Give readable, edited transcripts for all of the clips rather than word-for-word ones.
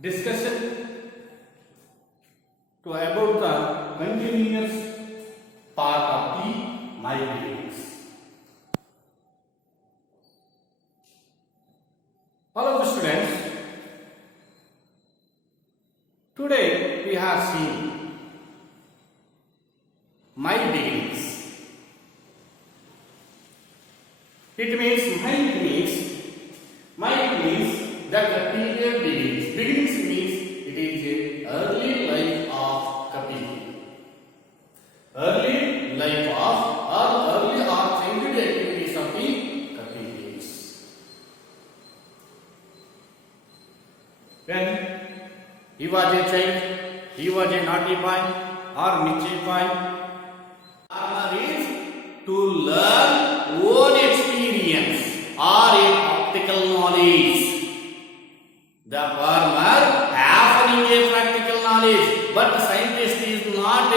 discussion to about the continuous part of the my beginnings. Hello students, today we have seen my beginnings. It means that the period begins. Beginnings means it is a early life of Kapil. Early life of or early or childhood activities of the Kapils. When he was a child, he was a naughty boy or mischief boy. Farmer is to learn own experience or a practical knowledge. The farmer having a practical knowledge, but the scientist is not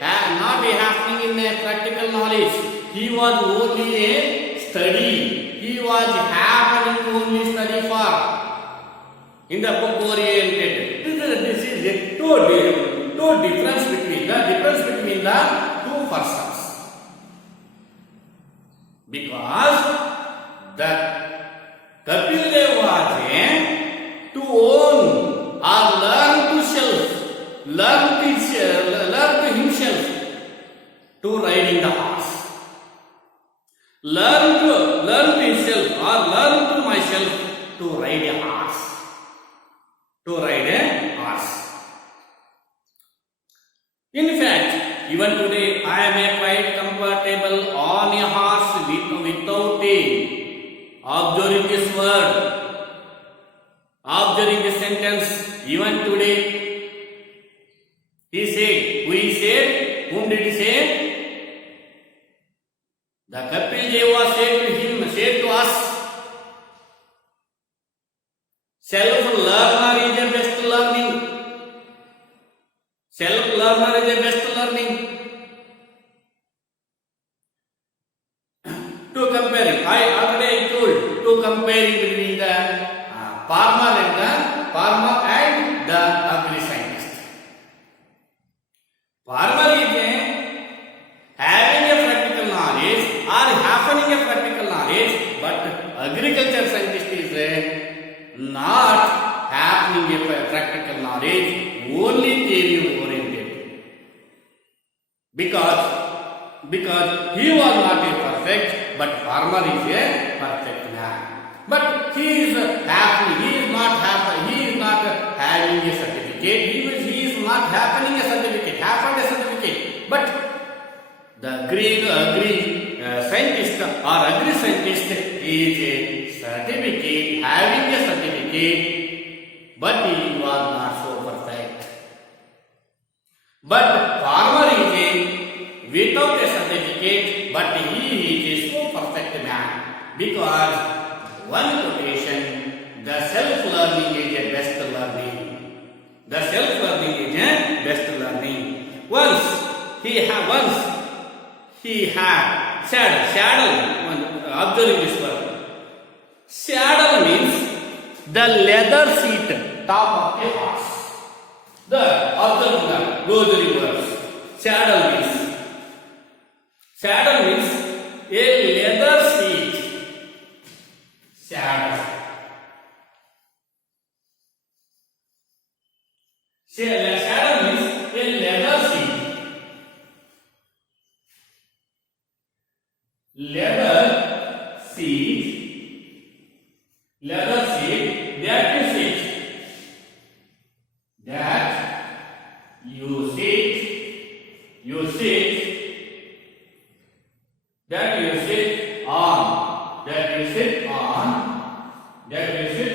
happening in a practical knowledge. He was only a study. He was happening only study for in the book oriented. This is a two difference between the two persons. Because the Kapil Dev was to own or learn to self, learn to himself to riding the horse. Learn to himself or learn to myself to ride a horse. In fact, even today I am quite comfortable on a horse without observing this word, observing this sentence. Even today, whom did he say? The Kapil Deva said to us, self-learner is the best learning. Self-learner is the best learning. To comparing, I already told, to comparing between the farmer and the agri-scientist. Farmer is having a practical knowledge or happening a practical knowledge, but agriculture scientist is not happening a practical knowledge, only theory oriented. Because he was not a perfect, but farmer is a perfect man. But he is happy. He is not having a certificate. He is not having a certificate. But the agri scientist or agri-scientist is a certificate, having a certificate, but he was not so perfect. But farmer is without a certificate, but he is a so perfect man. Because one quotation, the self-learning is a best learning. The self-learning is a best learning. Once he had saddle, observing this word. Saddle means the leather seat, top of the horse. Observe the glosary words. Saddle means a leather seat. Saddle means a leather seat. Leather seat that you sit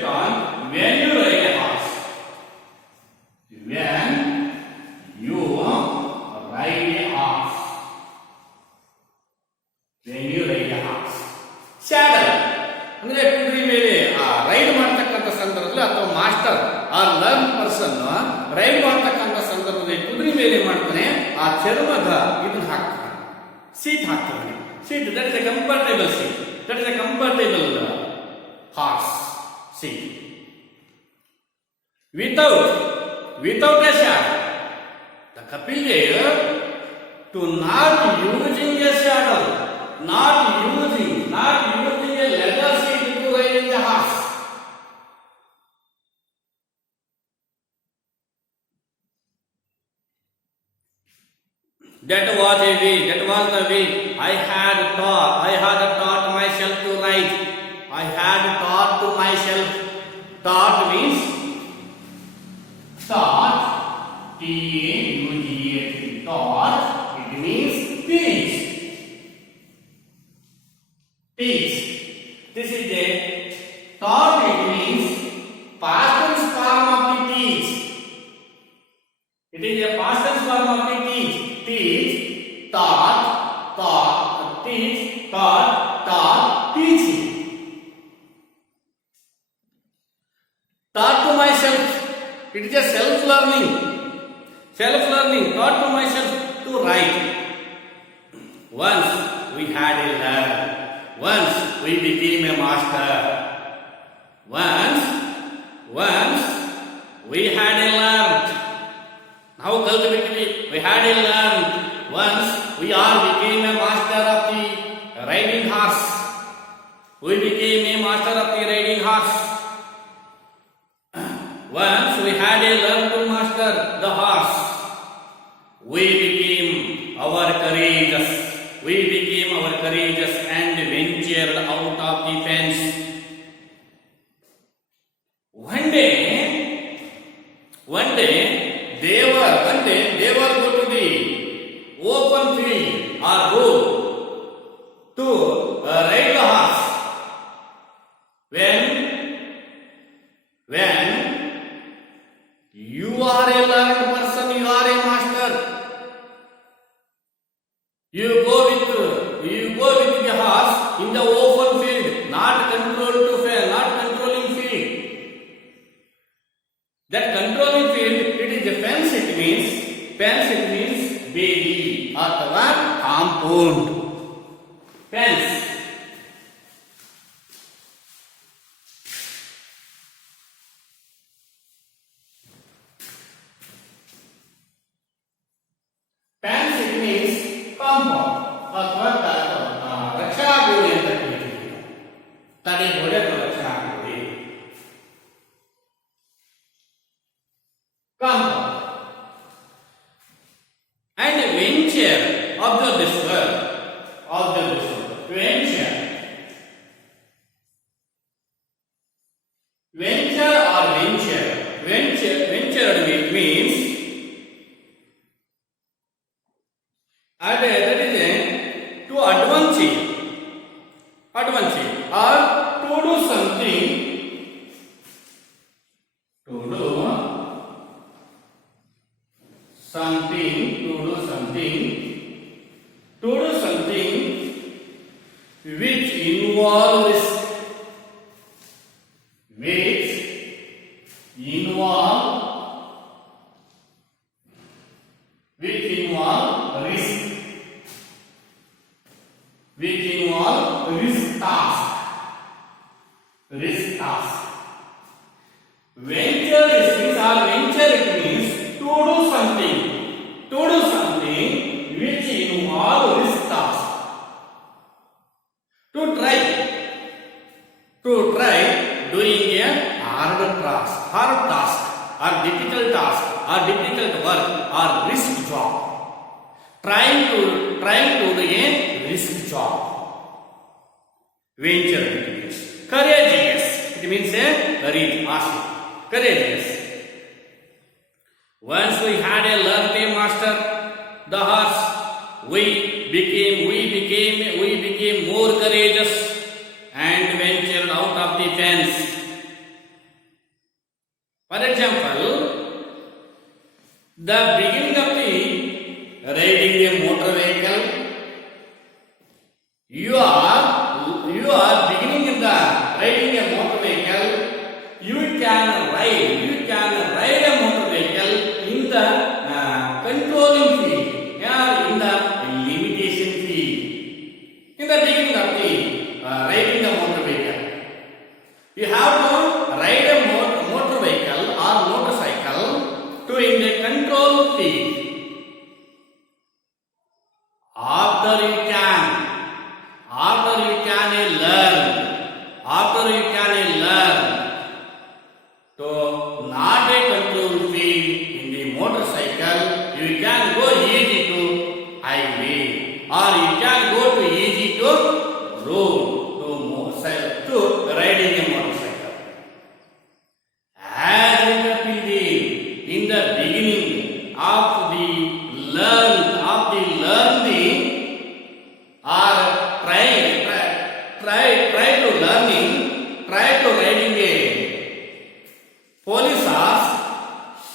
on when you ride a horse. Saddle ಅಂದ್ರೆ ಕುದುರೆ ಮೇಲೆ ride ಮಾಡತಕ್ಕಂತ ಸಂದರ್ಭದಲ್ಲಿ ಅಥವಾ master ಆ learn person ride ಮಾಡತಕ್ಕಂತ ಸಂದರ್ಭದಲ್ಲಿ ಕುದುರೆ ಮೇಲೆ ಮಾಡ್ತಾನೆ ಆ ಚರ್ಮದ ಇದನ್ನ ಹಾಕ್ತಾನೆ, ಸೀಟ್ ಹಾಕ್ತಾನೆ. Seat that is A comfortable seat, that is A comfortable horse seat. without a shadow. The Kapil Dev to not using a shadow, not using a leather seat to ride in the horse. That was the way I had taught myself to write. I had taught to myself. Taught means taught. T-A-U-G-H. Taught. It means teach. Teach. This is a taught. It means past tense form of the teach. It is a past tense form of the teach. Teach, taught, teach, taught, teaching. Taught to myself. It is a self-learning. Taught to myself to write. Once we had a learn. Once we became a master. Once we had a learned. Now cultivatively we had a learned. Once we all became a master of the riding horse. We became a master of the riding horse. Once we had a learned to master the horse. We became our courageous. And ventured out of the fence. One day they were go to the open field or road to ride the horse. When you are a learned person, you are a master. You go with the horse in the open field, not controlling field. That controlling field, it is a fence. It means baby or compound. Fence. Fence it means compound. ಅಥವಾ ರಕ್ಷಾ ಗೋಡೆ ಅಂತ ಕರೀತೀವಿ. ತಡೆಗೋಡೆ ಅಥವಾ ರಕ್ಷಾ ಗೋಡೆ. Compound. And venture. Observe this word. Venture. Venture or venture. Venture means that is to advance or to do something. To do something which involve risk. Which involve risk task. Venture it means to do something which involve risk task. To try doing a hard task or difficult task or difficult work or risk job. Trying to do a risk job. Venture it means courageous. It means a courageous. Once we had a learned a master the horse, we became more courageous and ventured out of the fence. For example, the beginning of the riding a motor vehicle, you are beginning in the riding a motor vehicle. You can ride a motor vehicle in the controlling field, in the limitation field. In the beginning of the riding the motor vehicle, you have to ride a motor vehicle or motorcycle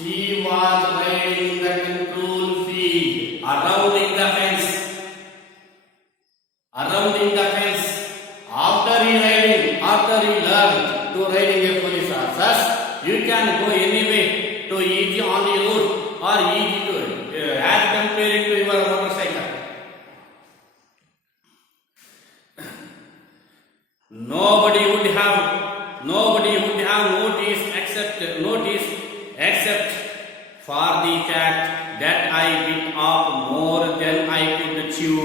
She was riding the control field, surrounding the fence. Surrounding the fence. After he learned to riding a police horses, you can go anyway to easy on the road or easy to as comparing to your motorcycle. Nobody would have noticed except for the fact that I bit off more than I could chew.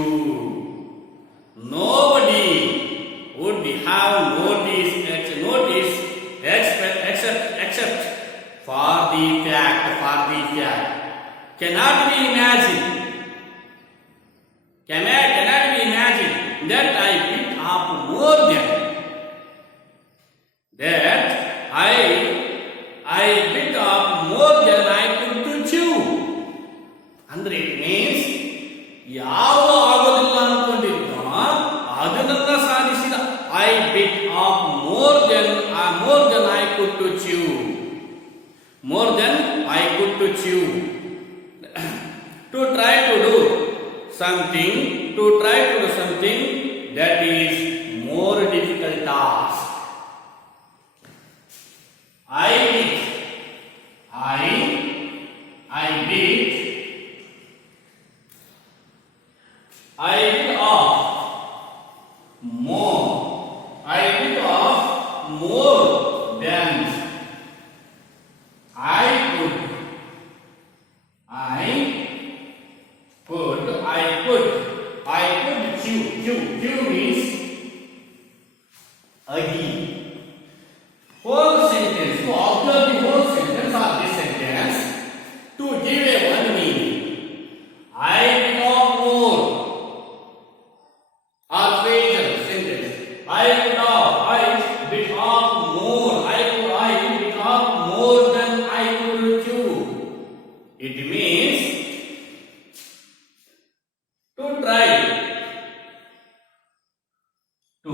Nobody would have noticed except for the fact. Cannot be imagined that I bit off more than that I bit off more than I could chew. Andre it means ಯಾವ ಆಗೋದಿಲ್ಲ ಅನ್ಕೊಂಡಿದ್ನೋ ಅದನ್ನೆಲ್ಲ ಸಾಧಿಸಿದ. I bit off more than I could to chew. More than I could to chew. To try to do something that is more difficult task. I bit off more than I could chew. Chew means again. Whole sentence, to observe the whole sentence or this sentence to give a one meaning. I bit off more. Or phrasal sentence. I bit off more. I bit off more than I could chew. It means to try to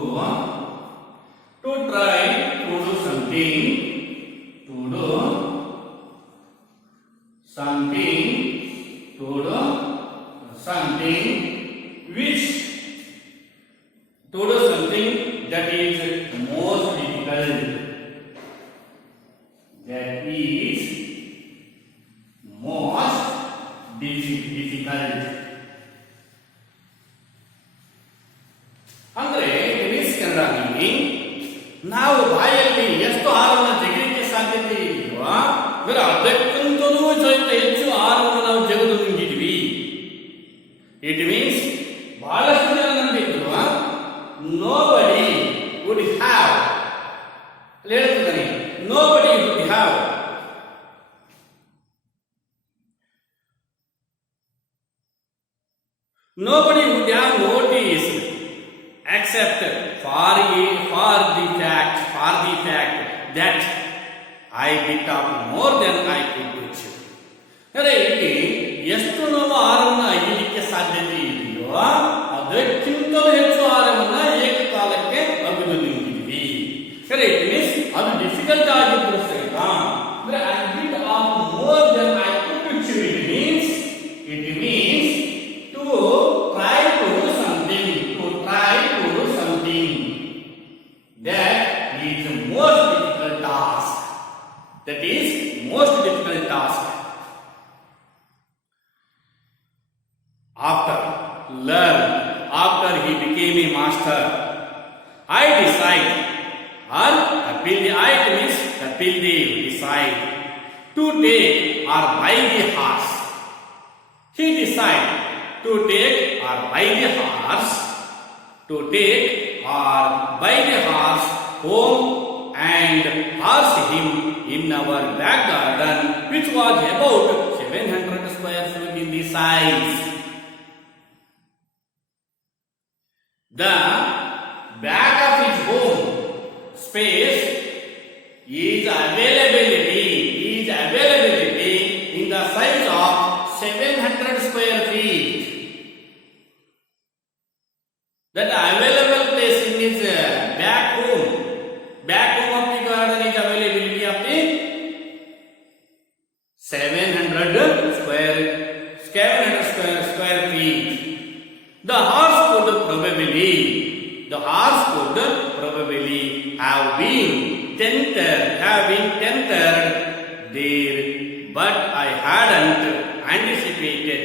do something that is most difficult. ಅಂದ್ರೆ English Kannada meaning ನಾವು ಬಾಯಲ್ಲಿ ಎಷ್ಟು ಆಹಾರವನ್ನು ತೆಗೆಯಲಿಕ್ಕೆ ಸಾಧ್ಯತೆ ಇದೆಯೋ ಅದಕ್ಕಿಂತಲೂ ಸಹಿತ ಹೆಚ್ಚು ಆಹಾರವನ್ನು ನಾವು ಜಗದು ನುಂಗಿದ್ವಿ. ಇಟ್ ಮೀನ್ಸ್ ಬಹಳಷ್ಟು ಜನ ನಂಬಿದ್ರು nobody would have ಹೇಳ್ತಿದ್ದಾನೆ nobody would have noticed except for the fact that I bit off more than I could chew. ಅಂದರೆ ಇಲ್ಲಿ ಎಷ್ಟು ನಾವು ಆಹಾರವನ್ನು ಅಗಿಲಿಕ್ಕೆ ಸಾಧ್ಯತೆ ಇದೆಯೋ ಅದಕ್ಕಿಂತಲೂ ಹೆಚ್ಚು ಆಹಾರವನ್ನು ಏಕಕಾಲಕ್ಕೆ ಅಗಿದು ನಿಂತಿದ್ವಿ. ಸರಿ, ಇಟ್ ಮೀನ್ಸ್ ಅದು ಡಿಫಿಕಲ್ಟ್ ಆಗಿದ್ರು ಸಹಿತ ಅಂದ್ರೆ I bit off more than I could chew. It means to try to do something that is the most difficult task. After he became a master, I decide, or Kapildev means Kapildev decide to take or buy the horse. He decided to take or buy the horse home and horse him in our back garden, which was about 700 square feet in the size. The back of his home space is availability in the size of 700 square feet. That available place in his back home of the garden is availability of the 700 square feet. The horse could probably have been tentered there, but I hadn't anticipated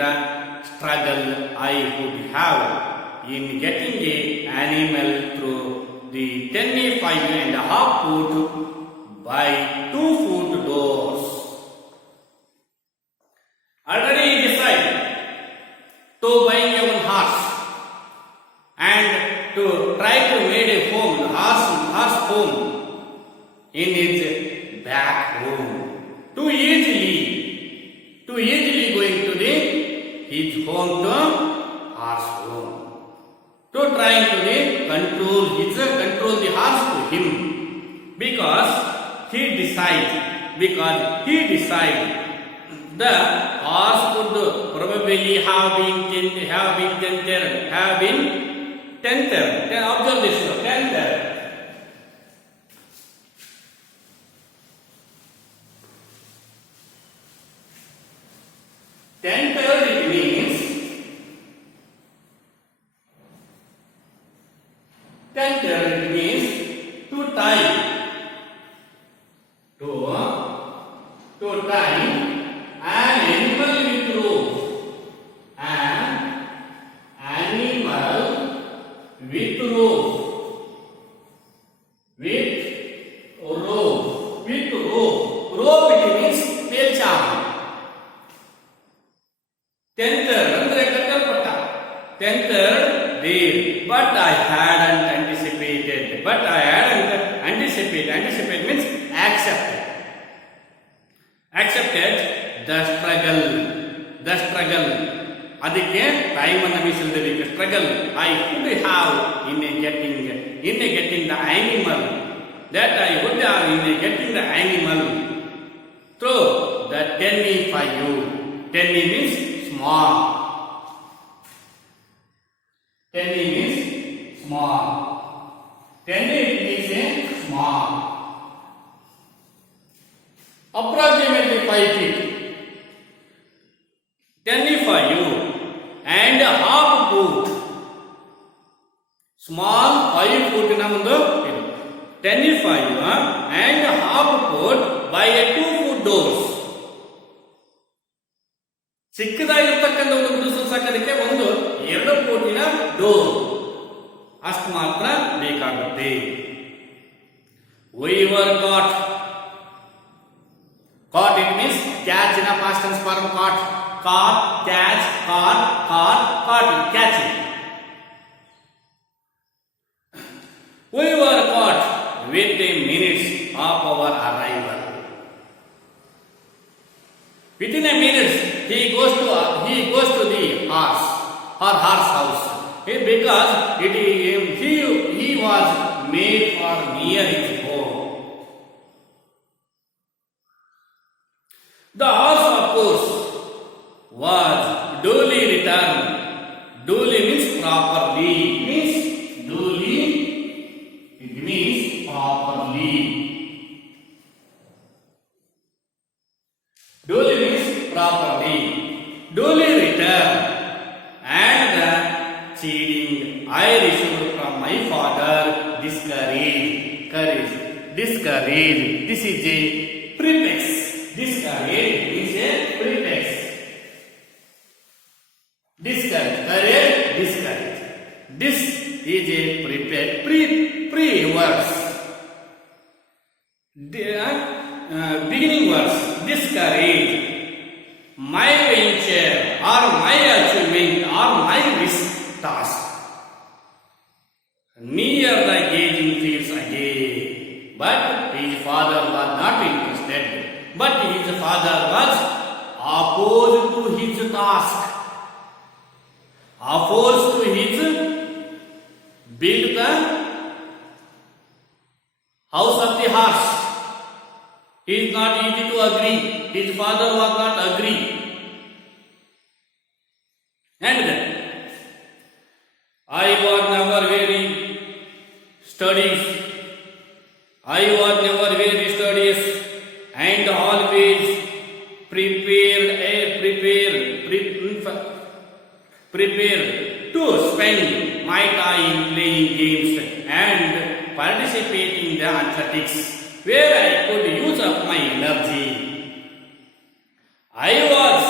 the struggle I would have in getting a animal through the 5.5 foot by 2 foot doors. Already decided to buy a horse and to try to make a home, horse home in its back home. Too easily going to his home to horse home. To trying to control the horse to him, because he decided the horse would probably have been tentered. Observe this, tentered. Tentered, it means to tie. To tie an animal with rope. An animal with rope. Rope, it means pelcham. Tentered andre kattalpatta. Tentered there, but I hadn't anticipated. Anticipate means accepted the struggle. ಅದಕ್ಕೆ time ಅನ್ನು ಮೀಸಲಿಡಬೇಕು. Struggle I would have in getting the animal, that I would have in getting the animal through the 10 means small. 10 means small. 10 means small. Approximately 5 feet. 10.5 foot. Small 5 foot ನಮ್ಮದು 10.5 foot by a 2 foot doors. ಚಿಕ್ಕದಾಗಿರ್ತಕ್ಕಂಥ ಒಂದು ಗುಡಿಸಲು ಸಾಕೋದಕ್ಕೆ 2 ಫೂಟಿನ door ಅಷ್ಟು ಮಾತ್ರ ಬೇಕಾಗುತ್ತೆ. We were caught, it means catch in a past tense form. Catch, catching. We were caught within minutes of our arrival. Within a minute, he goes to the horse house, because he was made for near his home. The horse, of course, was duly returned. Duly means properly. It means properly. Duly means properly. Duly returned, and the cheating I received from my father discouraged. This is a prefix. Discouraged is a prefix. Discouraged. This is a pre-verse. Beginning verse. Discouraged. My venture or my achievement or my task. Near the gazing fields again. But his father was not interested. But his father was opposed to his task. Opposed to his build the house of the horse. It is not easy to agree. His father was not agree. And then I was never very studious and prepare to spend my time playing games and participate in the athletics where I could use up my energy. I was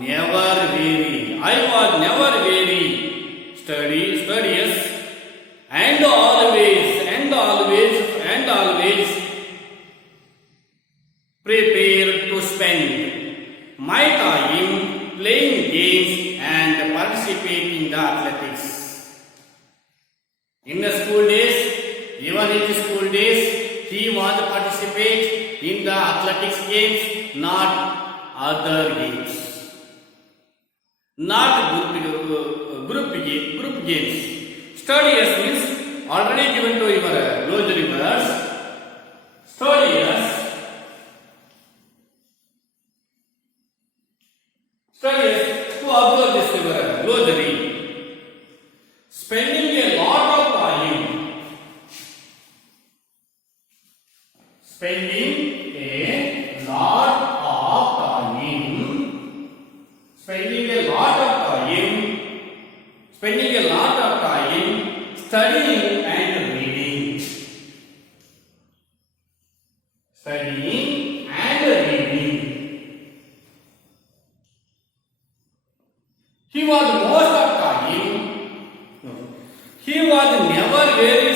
never weary, studious, and always prepared to spend my time playing games and participate in the athletics. In the school days, even in the school days, he was participate in the athletics games, not other games, not group games. Studious means already given to your glossary words. Studious to observe this glossary. Spending a lot of time. Spending a lot of time studying and reading. He was most of time. He was never very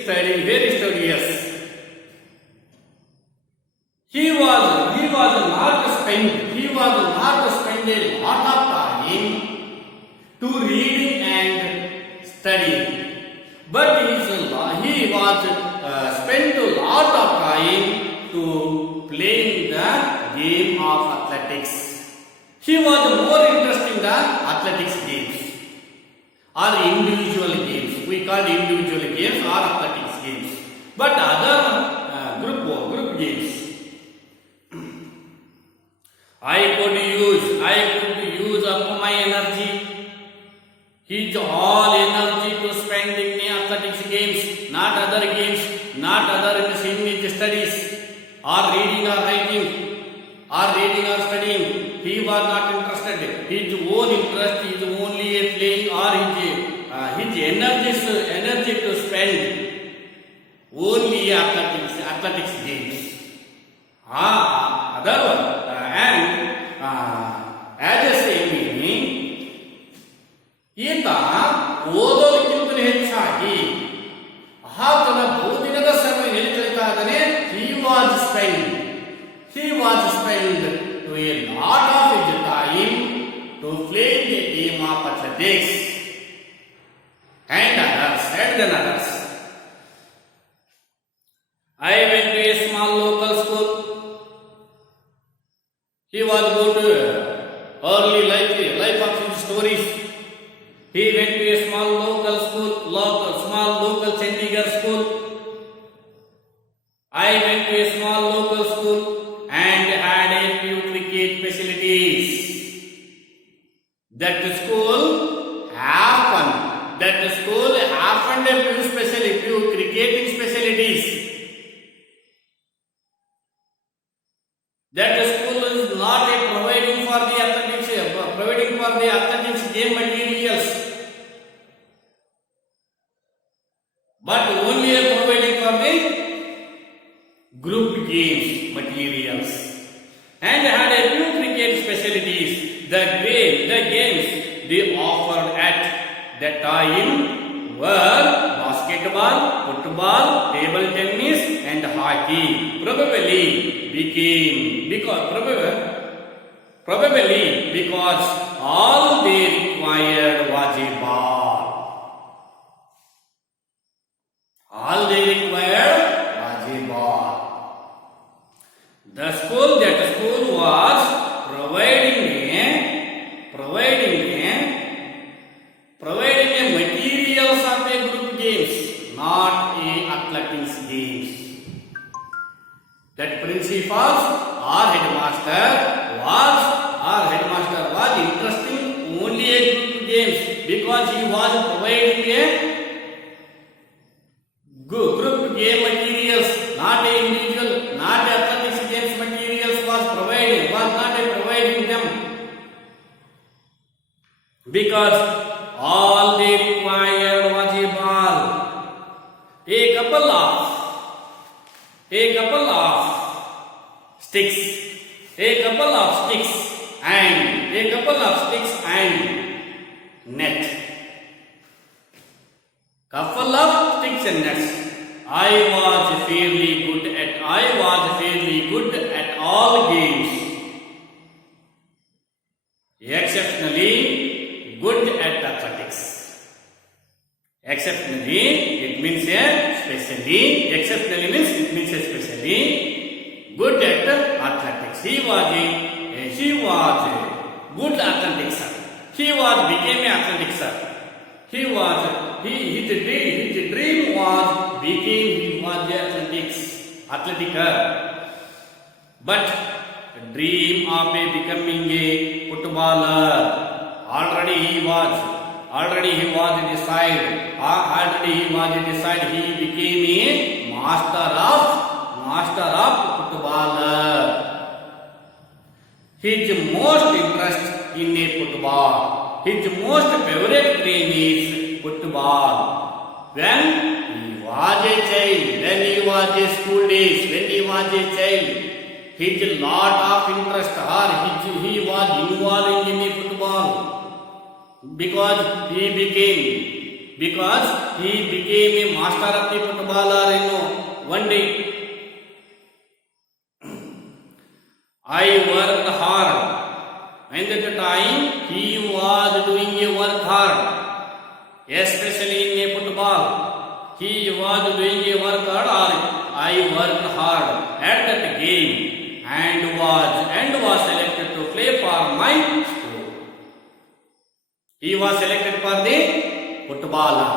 studious. He was not spend a lot of time to reading and studying, but he was spent a lot of time to playing the game of athletics. He was more interested in the athletics games or individual games. We call individual games or athletics games, but other group games. I could use up my energy. His all energy to spend in the athletics games, not other games, not other in the studies or reading or writing or studying. He was not interested. His own interest is only a playing or his energy to spend only athletics games. Other one and as a same meaning, ಈತ ಓದೋದಕ್ಕಿಂತ ಹೆಚ್ಚಾಗಿ ಆತನ ಬಹುದಿನದ ಸಮಯ ಕಳೀತಾ ಇದ್ದಾನೆ. He was spent to a lot of his time to play the game of athletics and others. I went to a small local school. He was good early life of his stories. He went to a small local Chandigarh school. I went to a small local school and had a few cricket facilities. That school happened a few cricketing facilities. That school is not providing for the athletics game materials, but only providing for the group games materials, and had a few cricket facilities. The games they offered at that time were basketball, football, table tennis, and hockey. Probably because all they required was a ball. That school was providing a materials of a group games, not a athletics games. That principal or headmaster was interested only a group games because he was providing a group game materials, not a individual, not a athletics games materials was not providing them. because all they required was a ball, a couple of sticks, and net. Couple of sticks and nets. I was fairly good at all games. Exceptionally good at athletics. Exceptionally, it means especially. Exceptionally means it means especially good at athletics. He was good athletics. He became an athletics. His dream was athletic. But dream of becoming a footballer already he was decided. He became a master of footballer. His most interest in a football. His most favorite game is football. When he was a child, when he was a school days, when he was a child, his lot of interest he was involved in a football because he became a master of the footballer. One day I worked hard, and at the time he was doing a work hard, especially in a football. He was doing a work hard, or I worked hard at that game and was selected to play for my school. He was selected for the footballer.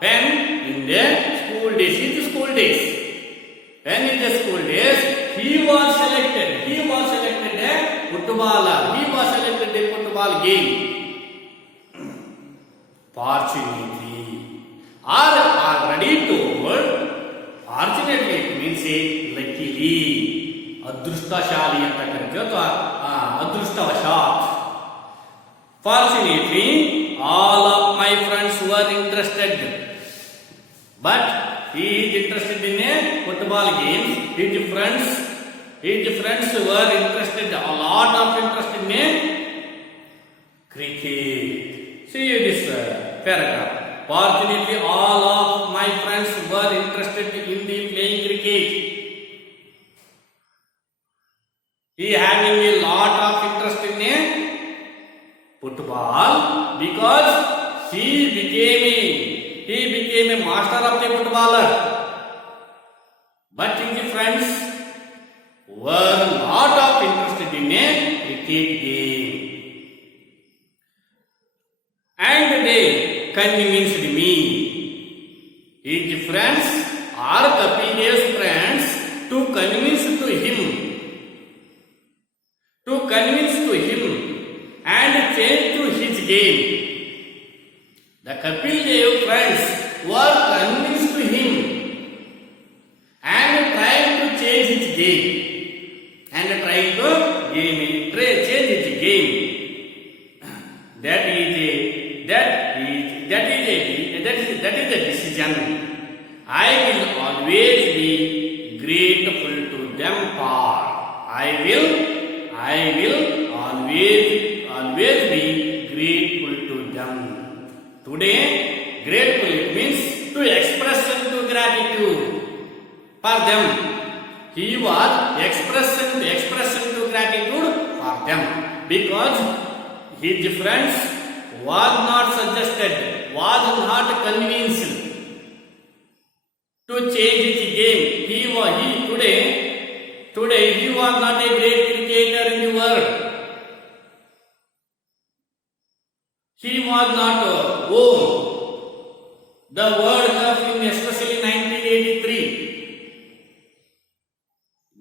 When in the school days, he was selected a footballer. He was selected a football game. Fortunately, or already told, fortunately it means luckily, ಅದೃಷ್ಟಶಾಲಿ ಅಂತ ಕರೀತೀವಿ ಅಥವಾ ಅದೃಷ್ಟವಶಾತ್. Fortunately, all of my friends were interested, but he is interested in a football game. His friends were interested, a lot of interest in a cricket. See this paragraph. Fortunately, all of my friends were interested in the playing cricket. He having a lot of interest in a football because he became a master of the footballer. But his friends were not of interested in a cricket game, and they convinced me. His friends are Kapil's friends to convince to him and change to his game. The Kapil Dev friends were convinced to him and trying to change his game. That is a decision I will always be grateful to them for. I will always be grateful to them. Today, grateful it means to express to gratitude for them. He was expressing to gratitude for them because his friends was not convinced to change his game. Today he was not a great cricketer in the world. He was not won the World Cup in especially 1983.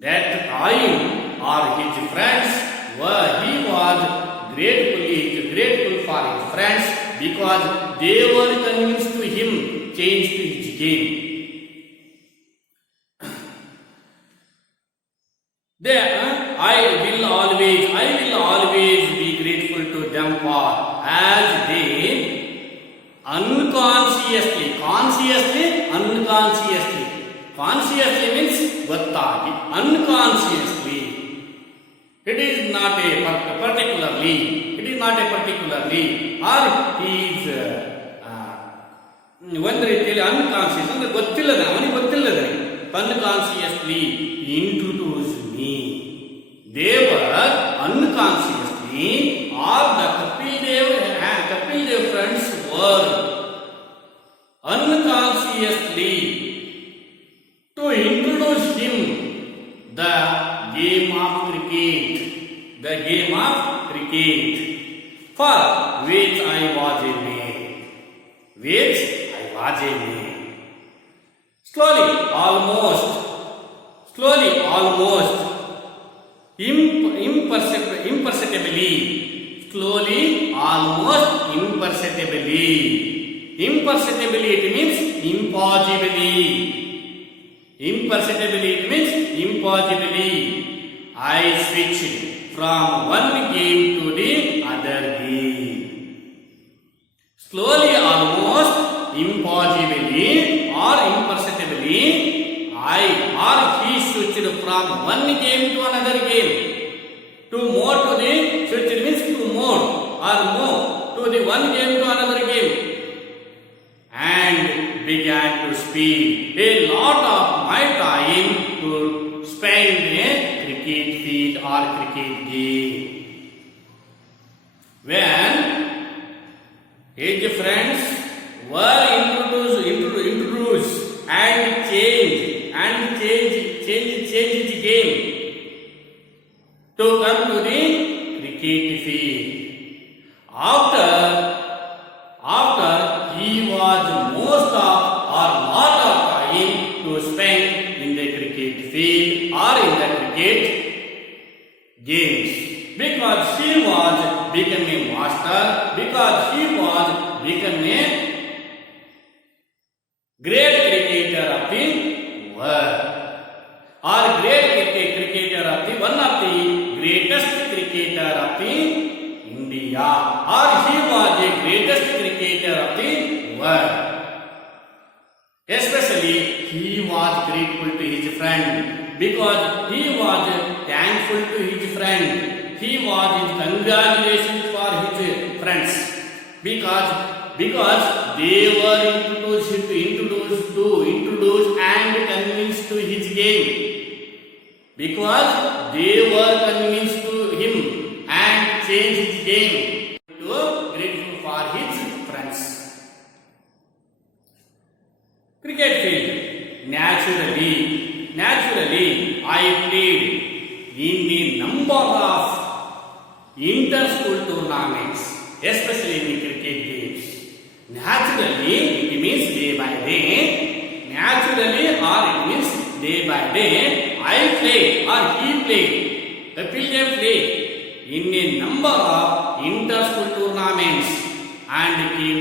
That time, or his friends he was grateful for his friends because they were convinced to him change to his game. I will always be grateful to them for as they consciously unconsciously. Consciously means ಗೊತ್ತಾಗಿ, unconsciously it is not a particularly, or he is ಒಂದು ರೀತಿಯಲ್ಲಿ unconscious ಅಂದ್ರೆ ಗೊತ್ತಿಲ್ಲದ, ಅವನಿಗೆ ಗೊತ್ತಿಲ್ಲದ, ಅನ್ಕಾನ್ಸಿಯಸ್ಲಿ introduce me. There unconsciously are the Kapil Dev friends were unconsciously to introduce him the game of cricket, for which I was a man. Slowly, almost, imperceptibly. Imperceptibly it means impossibly. I switched from one game to the other game. Slowly, almost, impossibly or imperceptibly, he switched from one game to another game. To more to the switch means to more or more to the one game to another game, and began to spend a lot of my time to spend a cricket field or cricket game. When his friends were introduced and changed the game to come to the cricket field. After he was most of or lot of time to spend in the cricket field or in the cricket games, because he was become a master, because he was become a great cricketer of the world, or great cricketer of the one of the greatest cricketer of the India, or he was the greatest cricketer of the world. Especially he was grateful to his friend, because he was thankful to his friend. He was in congratulations for his friends, because they were introduced and convinced to his game. Because they were convinced to him and changed his game to grateful for his friends. Cricket field. Naturally, I played in a number of inter-school tournaments, especially in the cricket games. Naturally, it means day by day. Naturally, or it means day by day, I played or he played, the pilgrim played in a number of inter-school tournaments and came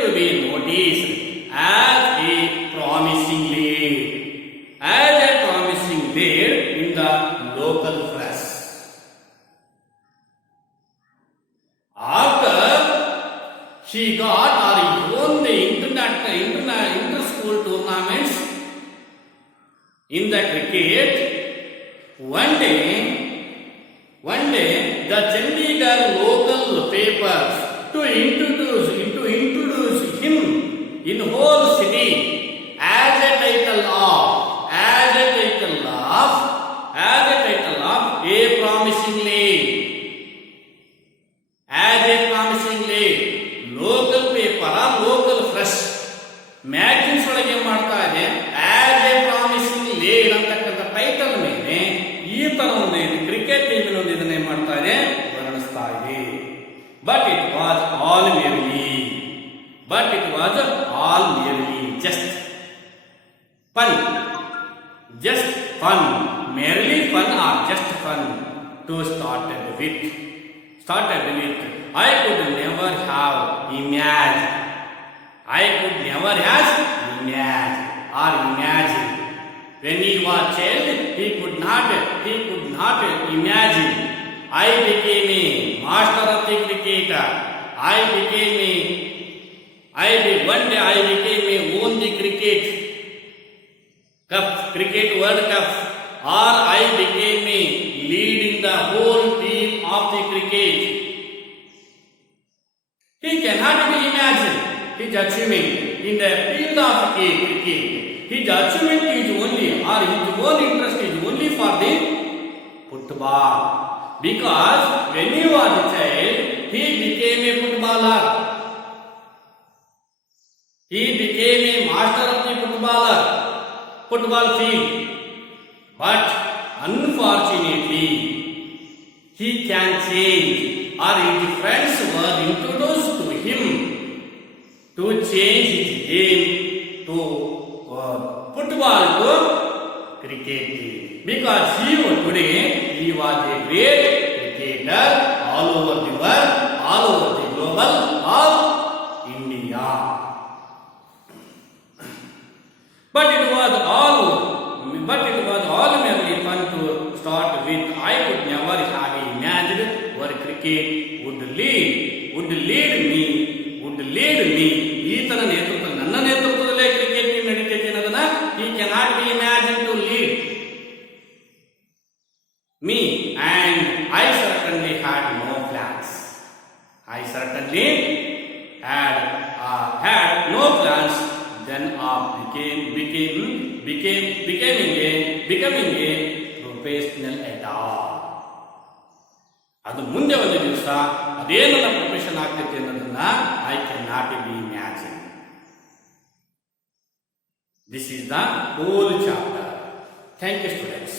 to be noticed as a promising lead in the local press. After she got or he won the inter-school tournaments in the cricket, one day the Chandigarh local papers to introduce him in whole city as a title of a promising lead. Local paper or local press magazines ಒಳಗೆ ಏನು ಮಾಡ್ತಾ ಇದೆ, as a promising lead ಅಂತಕ್ಕಂಥ title ಮೇಲೆ ಈ ತರ ಒಂದು cricket team ಇದನ್ನ ಏನ್ ಮಾಡ್ತಾ ಇದೆ, ವರ್ಣಿಸ್ತಾ ಇದೆ. But it was all merely just fun, merely fun or just fun to started with. I could never have imagined when he was child. He could not imagine. I became a master of the cricketer. one day I became a own the cricket cup, cricket World Cup, or I became a lead in the whole team of the cricket. He cannot be imagined his achievement in the field of cricket. His achievement is only, or his own interest is only for the football. Because when he was a child, he became a footballer. He became a master of the football field. But unfortunately, he can change, or his friends were introduced to him to change his game to football to cricket. Because today he was a great cricketer all over the world, all over the global, all India. But it was all merely fun to start with. I could never have imagined where cricket would lead me. ಈತನ ನೇತೃತ್ವ, ನನ್ನ ನೇತೃತ್ವದಲ್ಲೇ cricket team ನಡೀತೈತೆ ಅನ್ನೋದನ್ನ he cannot be imagined to lead me, and I certainly had no plans. I certainly had no plans then of becoming a professional at all. ಅದು ಮುಂದೆ ಒಂದು ದಿವಸ ಅದೇ ನನ್ನ ಪ್ರೊಫೆಷನ್ ಆಗ್ತೈತೆ ಅನ್ನೋದನ್ನ I can not be imagine. This is the whole chapter. Thank you students.